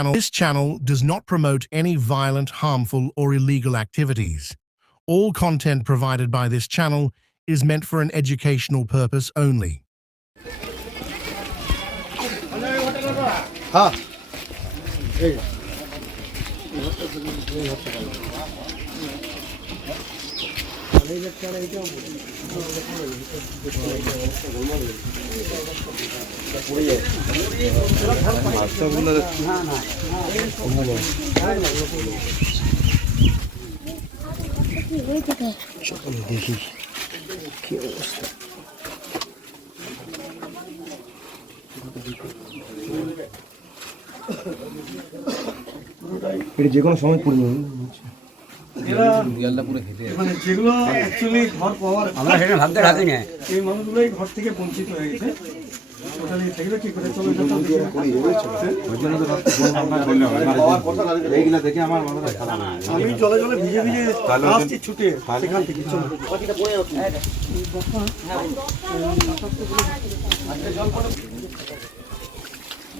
channel, this channel does not promote any violent, harmful, or illegal activities. All content provided by this channel is meant for an educational purpose only. Hey. দেখি কি অবস্থা যে কোনো সময় পড়বে মানে যেগুলো অ্যাকচুয়ালি ঘর পাওয়ার আমরা সেখানে ভাবতে রাখি না এই মানুষগুলোই ঘর থেকে বঞ্চিত হয়ে গেছে। আমি জলে জলে ভিজে ভিজে আসছি ছুটে সেখান থেকে চলে।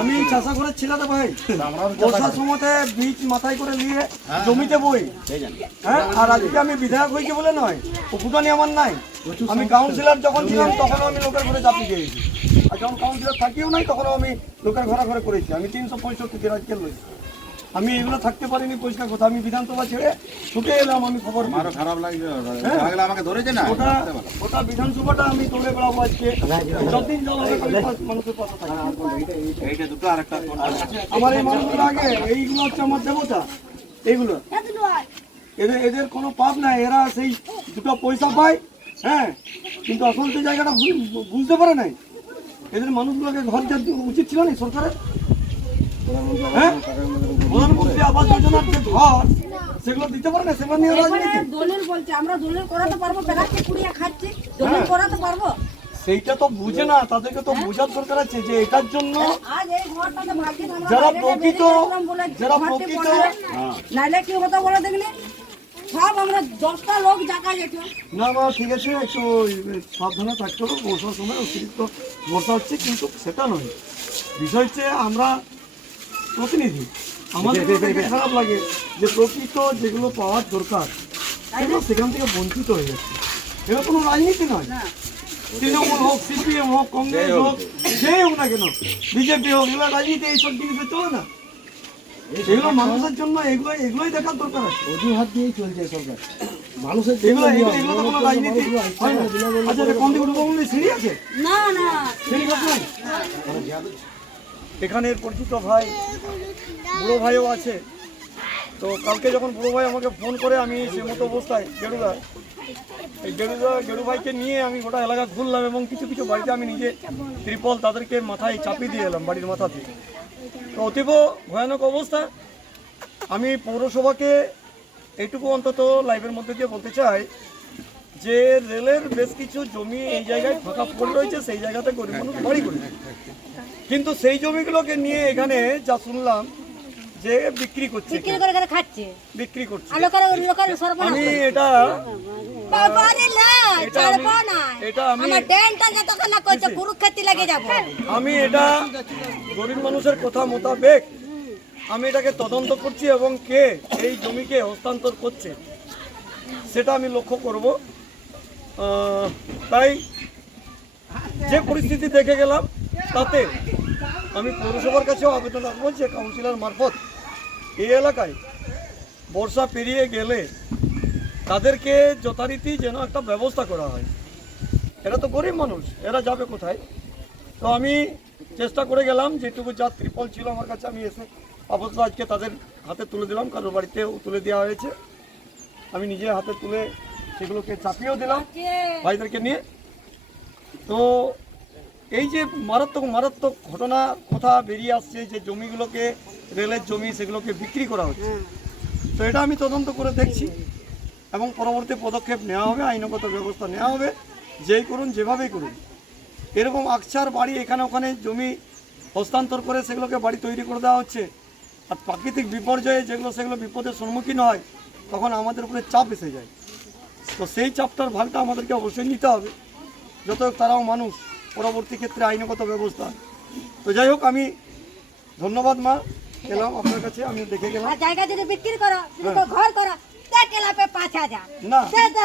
আমি চাষা করে ভাই। বর্ষার বীজ মাথায় করে নিয়ে জমিতে বই। হ্যাঁ? আর আজকে আমি বিধায়ক হয়েছি বলে নয় পুকুটানি আমার নাই। আমি কাউন্সিলর যখন ছিলাম, তখনও আমি লোকের ঘরে চাপিয়ে গিয়েছি আর যখন কাউন্সিলর থাকিও নাই, তখনও আমি লোকের ঘরে ঘরে করেছি। আমি তিনশো পঁয়ষট্টি আজকে লই আমি এগুলো থাকতে পারিনি পরিষ্কার কথা। আমি বিধানসভা ছেড়ে ছুটে এলাম আমি খবর পেয়ে। খারাপ লাগবে আমাকে ধরেছে না? ওটা ওটা বিধানসভাটা আমি তুলে বেড়াবো আজকে। যতদিন হবে মানুষের পাশে থাকব। দুটো আর একটা আমার এই মানুষগুলো আগে এইগুলো হচ্ছে আমার দেবতা। এইগুলো। এদের এদের কোনো পাপ নাই। এরা সেই দুটো পয়সা পায় হ্যাঁ। কিন্তু আসল তো জায়গাটা বুঝতে পারে নাই। এদের মানুষগুলোকে ঘর দেওয়া উচিত ছিল না সরকারের? হ্যাঁ? প্রধানমন্ত্রী আবাস যোজনার যে ঘর সেগুলো দিতে পারে না? সেগুলো নিয়ে রাজনীতি দলিল বলছে আমরা দলিল করাতে পারব বেড়াতে কুড়িয়ে খাচ্ছি দলিল করাতে পারব? সেইটা তো বুঝে না তাদেরকে তো বোঝার দরকার আছে যে এটার জন্য যারা প্রকৃত- যারা প্রকৃত- নাইলে কি হতো বলে দেখলি সব আমরা দশটা লোক জায়গা যেত না মা ঠিক আছে একটু সাবধানে থাকতে হবে বর্ষার সময় অতিরিক্ত বর্ষা হচ্ছে কিন্তু সেটা নয়। বিষয় হচ্ছে আমরা প্রতিনিধি। আমাদের খারাপ লাগে যে প্রকৃত যেগুলো পাওয়ার দরকার সেগুলো সেখান থেকে বঞ্চিত হয়ে যাচ্ছে। এটা কোনো রাজনীতি নয়। তৃণমূল হোক সিপিএম হোক কংগ্রেস হোক। যেই হোক না কেন বিজেপি হোক এগুলো রাজনীতি এইসব জিনিসে চলে না। এগুলো মানুষের জন্য এগুলো এগুলোই দেখার দরকার আছে। অজুহাত দিয়েই চলছে সরকার। মানুষের এগুলো এগুলো তো কোনো রাজনীতি হয় না। আচ্ছা কোন দিকে সিঁড়ি আছে? না না। সিঁড়ি এখানের পরিচিত ভাই, বুড়ো ভাইও আছে। তো কালকে যখন বুড়ো ভাই আমাকে ফোন করে, আমি সে মতো অবস্থায় গেরুদা, এই গেরুদা, গেরু ভাইকে নিয়ে আমি গোটা এলাকা ঘুরলাম এবং কিছু কিছু বাড়িতে আমি নিজে ত্রিপল তাদেরকে মাথায় চাপিয়ে দিয়ে এলাম বাড়ির মাথাতে। তো অতীব ভয়ানক অবস্থা। আমি পৌরসভাকে এইটুকু অন্তত লাইভের মধ্যে দিয়ে বলতে চাই যে রেলের বেশ কিছু জমি এই জায়গায় ফাঁকা পড়ে রয়েছে, সেই জায়গাতে গরিব মানুষ বাড়ি করেছে কিন্তু সেই জমিগুলোকে নিয়ে এখানে যা শুনলাম যে বিক্রি করছে বিক্রি করে করে খাচ্ছে। বিক্রি করছে। লোকের লোকের সর্বনাশ আমি এটা বাবারে না এটা আমি- না। এটা আমি- আমার ডেনটা যতক্ষণ না করছে কুরুক্ষেত্রে লেগে যাব। আমি এটা গরিব মানুষের কথা মোতাবেক আমি এটাকে তদন্ত করছি এবং কে এই জমিকে হস্তান্তর করছে সেটা আমি লক্ষ্য করব। তাই যে পরিস্থিতি দেখে গেলাম তাতে আমি পৌরসভার কাছেও আবেদন রাখব যে কাউন্সিলর মারফত এই এলাকায় বর্ষা পেরিয়ে গেলে তাদেরকে যথারীতি যেন একটা ব্যবস্থা করা হয়। এরা তো গরিব মানুষ, এরা যাবে কোথায়? তো আমি চেষ্টা করে গেলাম, যেটুকু যা ত্রিপল ছিল আমার কাছে, আমি এসে আপাতত আজকে তাদের হাতে তুলে দিলাম, কারোর বাড়িতেও তুলে দেওয়া হয়েছে। আমি নিজে হাতে তুলে সেগুলোকে চাপিয়েও দিলাম, ভাইদেরকে নিয়ে। তো এই যে মারাত্মক মারাত্মক ঘটনা কথা বেরিয়ে আসছে যে জমিগুলোকে রেলের জমি সেগুলোকে বিক্রি করা হচ্ছে। তো এটা আমি তদন্ত করে দেখছি এবং পরবর্তী পদক্ষেপ নেওয়া হবে আইনগত ব্যবস্থা নেওয়া হবে যেই করুন যেভাবেই করুন। এরকম আকছার বাড়ি এখানে ওখানে জমি হস্তান্তর করে সেগুলোকে বাড়ি তৈরি করে দেওয়া হচ্ছে আর প্রাকৃতিক বিপর্যয়ে যেগুলো সেগুলো বিপদের সম্মুখীন হয় তখন আমাদের উপরে চাপ এসে যায়। তো সেই চাপটার ভাগটা আমাদেরকে অবশ্যই নিতে হবে। যত তারাও মানুষ। পরবর্তী ক্ষেত্রে আইনগত ব্যবস্থা। তো যাই হোক আমি ধন্যবাদ মা এলাম আপনার কাছে আমি দেখে গেলাম। জায়গা যদি বিক্রি করো ঘর করো না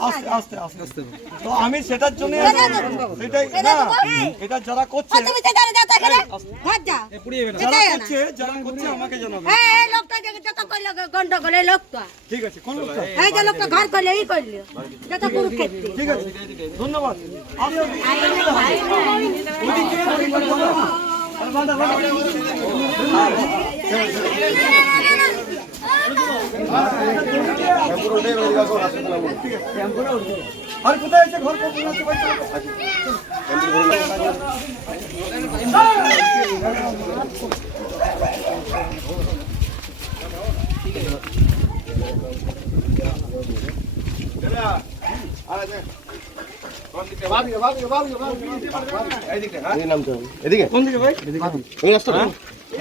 আস্তে আস্তে আস্তে আস্তে। তো আমি সেটার জন্য এটা সেটাই এটা না এটা যারা করছে আর তুমি সেখানে যাও তো এখানে। ঘর যা। যারা করছে যারা করছে আমাকে জানাবে। এই, এই লোকটা যে যত করল গন্ডগোল এই লোকটা ঠিক আছে কোন লোকটা? এই যে লোকটা ঘর করল এই করল। যত কুরুক্ষেত্রে। ঠিক আছে ধন্যবাদ। আর কোথায় আছে ঘর এদিকে কোন দিকে ভাই? এই দিন,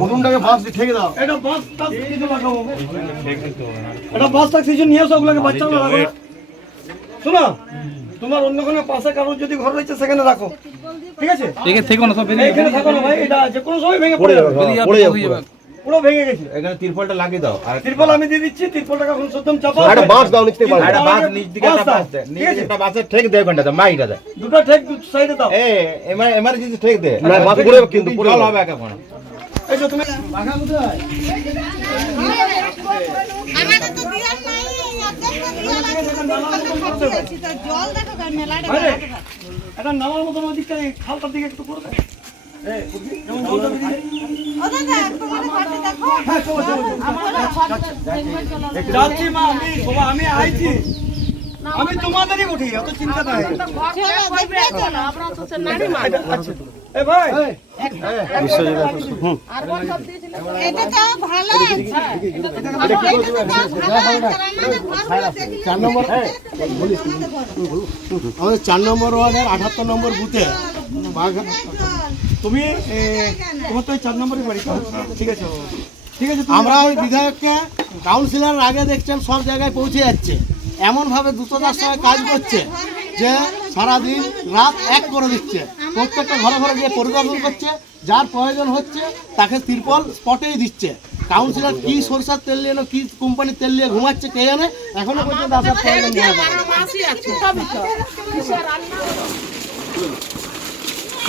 মটনটাকে বাস দিয়ে ঠেকে দাও। এটা বাস টাস কিছু লাগাবো এটা বাস টাস কিছু নিয়ে আসো ওগুলোকে বাচ্চা লাগাবো শোনো তোমার অন্য কোনো পাশে কারোর যদি ঘর রয়েছে সেখানে রাখো। ঠিক আছে? এখানে থাকো না ভাই এটা যে কোনো সময় ভেঙে পড়ে যাবে পড়ে যাবে। পুরো ভেঙে গেছে। এখানে তিরপলটা লাগিয়ে দাও। আর তিরপল আমি দিয়ে দিচ্ছি তিরপলটাকে এখন সত্যম চাপা একটা বাঁশ দাও নিচে একটা বাস নিচ দিকে দাও। নিচ ঠিক আছে? একটা বাসের ঠেক দে ওখানটাতে মাইটা দে। দুটো ঠেক দু সাইডে দাও। এ এমার- এমার্জেন্সি ঠেক দে। না, পড়ে যাবে কিন্তু, যাবে। হবে এখন এই যে তুমি আমাদের তো দিয়ার নাই জল দেখো মেলাটা এটা নামার মতন ওদিকটা খালটার দিকে একটু করে দে যাচ্ছি মা, আমি আমি আইছি। আমি তোমাদেরই উঠি অত চিন্তা নাই। চার নম্বর চার নম্বর ওয়ার্ডের আঠাত্তর নম্বর বুথে তুমি তোমার তো চার নম্বরই বাড়ি ঠিক আছে। ঠিক আছে আমরা ওই বিধায়ককে কাউন্সিলর আগে দেখছেন সব জায়গায় পৌঁছে যাচ্ছে। এমনভাবে দ্রুততার সঙ্গে কাজ করছে যে সারাদিন রাত এক করে দিচ্ছে। প্রত্যেকটা ঘরে ঘরে গিয়ে পরিদর্শন করছে যার প্রয়োজন হচ্ছে তাকে তিরপল স্পটেই দিচ্ছে। কাউন্সিলর কি সরষার তেল নিয়ে না কি কোম্পানির তেল নিয়ে ঘুমাচ্ছে কে জানে? এখনও পর্যন্ত আসার প্রয়োজন নেই।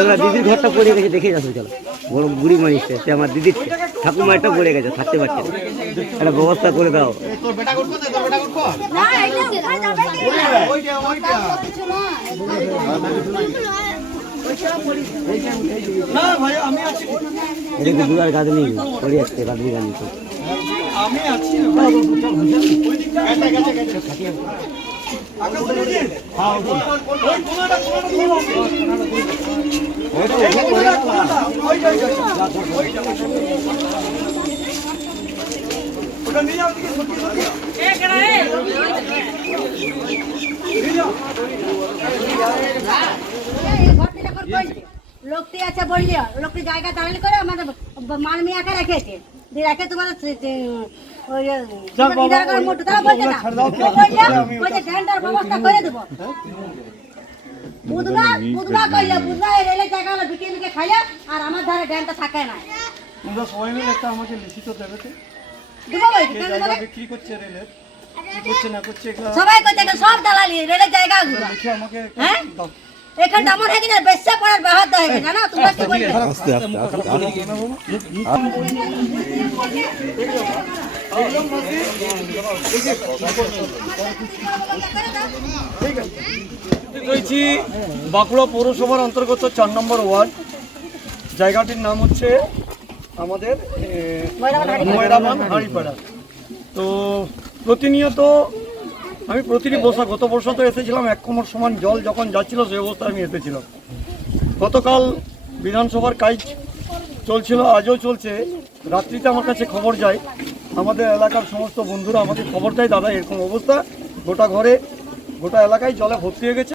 এবার দিদির ঘরটা পড়ে গেছে, দেখে যাচ্ছে, চলো। বড় বুড়ি মানুষটা সে আমার দিদির ঠাকুমারটা পড়ে গেছে, থাকতে পারছে একটা ব্যবস্থা করে দাও। গাছ নেই আমি আছি। ওটা নিয়ে লোকটি আছে বললি লোকটি জায়গা দাঁড়ালি করে আমাদের মান মিয়াকে রেখেছে। দিয়ে রেখে তোমার ওই, মোটু তারা বলছে না। বলছে, বলছে ব্যবস্থা করে দেবো। বুধবার বুধবার করলে বুধবার রেলের জায়গা হলো বিকে বিকে খাইলে আর আমার ধারে ড্রেনটা থাকে না তোমরা সবাই মিলে একটা আমাকে লিখিত দেবে তো? দেবো কে করছে সবাই করছে সব দালালি রেলের জায়গা লিখে আমাকে হ্যাঁ? এখানটা এমন হয়ে গেছে পড়ার হয়ে গেছে জানো? তোমরা কি বলবে রয়েছি বাঁকুড়া পৌরসভার অন্তর্গত চার নম্বর ওয়ার্ড। জায়গাটির নাম হচ্ছে আমাদের ময়রাবান হাঁড়িপাড়া। তো প্রতিনিয়ত আমি প্রতিটি বর্ষা গত বর্ষা তো এসেছিলাম, এক কোমর সমান জল যখন যাচ্ছিল, সেই অবস্থায় আমি এসেছিলাম। গতকাল বিধানসভার কাজ চলছিল, আজও চলছে। রাত্রিতে আমার কাছে খবর যায়, আমাদের এলাকার সমস্ত বন্ধুরা আমাকে খবর দেয়, দাদা, এরকম অবস্থা, গোটা ঘরে, গোটা এলাকায় জলে ভর্তি হয়ে গেছে।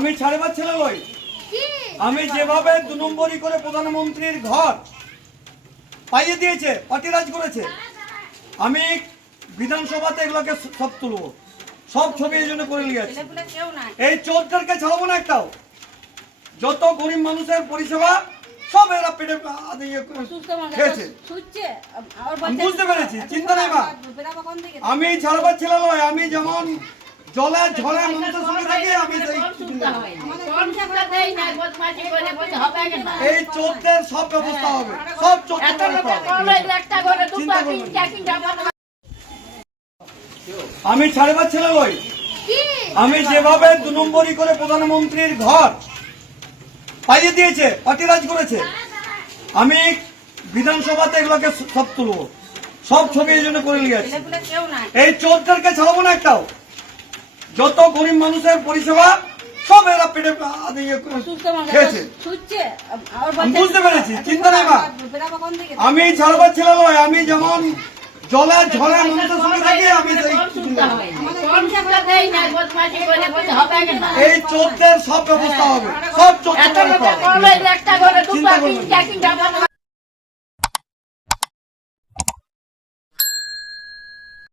আমি ছাড়বার ছেলে নই আমি যেভাবে দু নম্বরই করে প্রধানমন্ত্রীর ঘর পাইয়ে দিয়েছে পাটিরাজ করেছে আমি বিধানসভাতে এগুলোকে সব তুলবো। সব ছবি এই জন্য করে নিয়ে যাচ্ছি। এই চোরদেরকে ছাড়বো না একটাও। যত গরিব মানুষের পরিষেবা সব এরা পেটে ইয়ে খেয়েছে। বুঝতে পেরেছি চিন্তা নেই মা। আমি ছাড়বার ছেলে নয় আমি যেমন জলে ঝড়ে মানুষের সঙ্গে থাকি আমি সেই এই চোরদের সব ব্যবস্থা হবে। সব চোর। আমি ছাড়বার ছেলে নই আমি যেভাবে দু নম্বরই করে প্রধানমন্ত্রীর ঘর পাইয়ে দিয়েছে পাটিরাজ করেছে আমি বিধানসভাতে এগুলোকে সব তুলবো। সব ছবি এই জন্য করে নিয়ে এই চোরদেরকে ছাড়বো না একটাও। যত গরিব মানুষের পরিষেবা সব এরা পেটে খেয়েছে। বুঝতে পেরেছি চিন্তা নেই মা। আমি ছাড়বার ছেলে নয় আমি যেমন জলে ঝড়ে মানুষের সঙ্গে থাকি আমি এই চোরদের সব ব্যবস্থা হবে। সব চোর চিন্তা করবেন না।